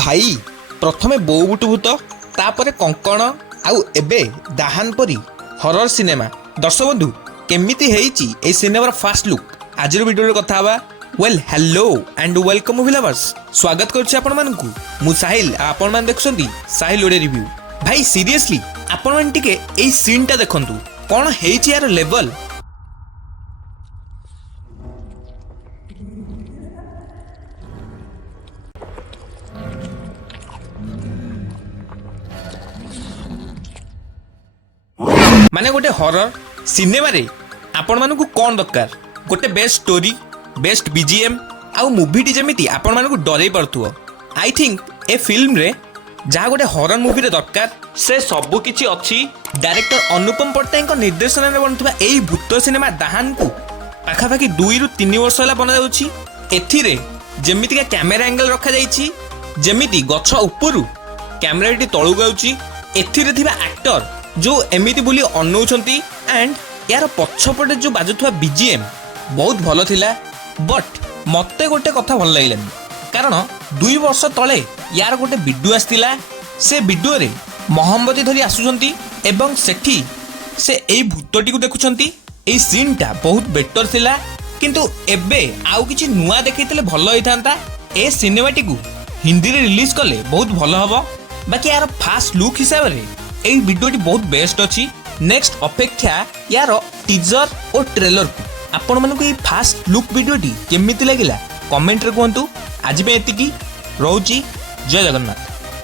ଭାଇ ପ୍ରଥମେ ବୋଉ ବୁଟୁ ଭୂତ ତାପରେ କଙ୍କଣ ଆଉ ଏବେ ଦାହାନ ପରି ହରର ସିନେମା। ଦର୍ଶକ ବନ୍ଧୁ କେମିତି ହେଇଛି এই ସିନେମାର ଫାଷ୍ଟ ଲୁକ୍ ଆଜିର ଭିଡ଼ିଓରେ କଥା ହେବା। Well hello and welcome movie lovers, ସ୍ୱାଗତ କରୁଛି ଆପଣମାନଙ୍କୁ। ମୁଁ ସାହିଲ, ଆପଣମାନେ ଦେଖୁଛନ୍ତି ସାହିଲ ଓଡ଼ିଆ ରିଭ୍ୟୁ। ଭାଇ ସିରିୟସଲି ଆପଣମାନେ ଟିକେ এই ସିନ୍ଟା ଦେଖନ୍ତୁ, କ'ଣ ହେଇଛି ୟାର ଲେଭେଲ। ମାନେ ଗୋଟେ ହରର ସିନେମାରେ ଆପଣମାନଙ୍କୁ କ'ଣ ଦରକାର? ଗୋଟେ ବେଷ୍ଟ ଷ୍ଟୋରି, ବେଷ୍ଟ ବିଜିଏମ୍ ଆଉ ମୁଭିଟି ଯେମିତି ଆପଣମାନଙ୍କୁ ଡରେଇ ପାରୁଥିବ। ଆଇ ଥିଙ୍କ ଏ ଫିଲ୍ମରେ ଯାହା ଗୋଟେ ହରର ମୁଭିରେ ଦରକାର ସେ ସବୁ କିଛି ଅଛି। ଡାଇରେକ୍ଟର ଅନୁପମ ପଟ୍ଟନାୟକଙ୍କ ନିର୍ଦ୍ଦେଶନାରେ ବନୁଥିବା ଏହି ଭୂତ ସିନେମା ଦାହାନକୁ ପାଖାପାଖି 2 ରୁ 3 ବର୍ଷ ହେଲା ବନାଯାଉଛି। ଏଥିରେ ଯେମିତିକା କ୍ୟାମେରା ଆଙ୍ଗେଲ ରଖାଯାଇଛି, ଯେମିତି ଗଛ ଉପରୁ କ୍ୟାମେରାଟି ତଳକୁ ଯାଉଛି, ଏଥିରେ ଥିବା ଆକ୍ଟର ଯେଉଁ ଏମିତି ବୋଲି ଅନଉଛନ୍ତି ଆଣ୍ଡ ୟାର ପଛପଟେ ଯେଉଁ ବାଜୁଥିବା ବିଜିଏମ୍ ବହୁତ ଭଲ ଥିଲା। ବଟ୍ ମୋତେ ଗୋଟେ କଥା ଭଲ ଲାଗିଲାନି, କାରଣ 2 ବର୍ଷ ତଳେ ୟାର ଗୋଟେ ଭିଡ଼ିଓ ଆସିଥିଲା। ସେ ଭିଡ଼ିଓରେ ମହମବତୀ ଧରି ଆସୁଛନ୍ତି ଏବଂ ସେଠି ସେ ଏଇ ଭୂତଟିକୁ ଦେଖୁଛନ୍ତି। ଏଇ ସିନ୍ଟା ବହୁତ ବେଟର ଥିଲା, କିନ୍ତୁ ଏବେ ଆଉ କିଛି ନୂଆ ଦେଖେଇଥିଲେ ଭଲ ହେଇଥାନ୍ତା। ଏ ସିନେମାଟିକୁ ହିନ୍ଦୀରେ ରିଲିଜ୍ କଲେ ବହୁତ ଭଲ ହେବ। ବାକି ୟାର ଫାଷ୍ଟ ଲୁକ୍ ହିସାବରେ এই ভিডিওটি ବହୁତ ବେଷ୍ଟ ଅଛି। ନେକ୍ସଟ ଅପେକ୍ଷା ୟାର ଟିଜର ଓ ଟ୍ରେଲରକୁ ଆପଣମାନଙ୍କୁ ଏଇ ଫାଷ୍ଟ ଲୁକ୍ ଭିଡ଼ିଓଟି କେମିତି ଲାଗିଲା କମେଣ୍ଟରେ କୁହନ୍ତୁ। ଆଜି ପାଇଁ ଏତିକି, ରହୁଛି। ଜୟ ଜଗନ୍ନାଥ।